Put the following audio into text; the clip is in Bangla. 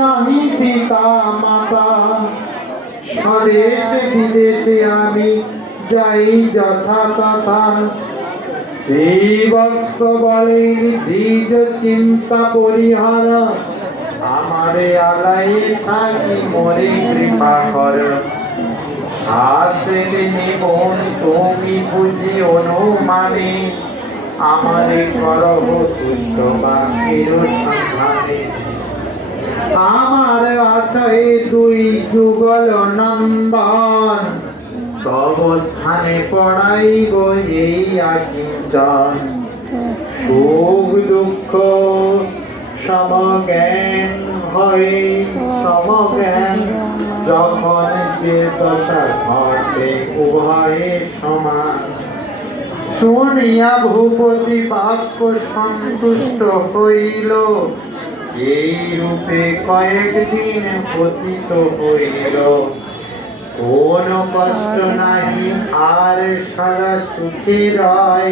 নাহি পিতা মাতা, স্বদেশ বিদেশে আমি যাই যথা তথা। সেই বৎস বলেন দ্বিজ চিন্তা পরিহার, আমারে আলায়ে থাকি মোরে কৃপা কর। হাতে নিবন তুমি বুঝি অনুমানে, আমারে করহ তুষ্ট বাকির সন্ধানে। আমার আশায় দুই যুগল নন্দন, তব স্থানে পড়াইব এই আকিঞ্চন। সুখ দুঃখ সমজ্ঞান হয়, সমজ্ঞান যখন যে দশা ঘটে উভয়ে সমান। শুনিয়া ভূপতি বাক্য সন্তুষ্ট হইল, এই রূপে কয়েকদিন পতিত হইল। কোন কষ্ট নাহি আর সদা সুখে রয়,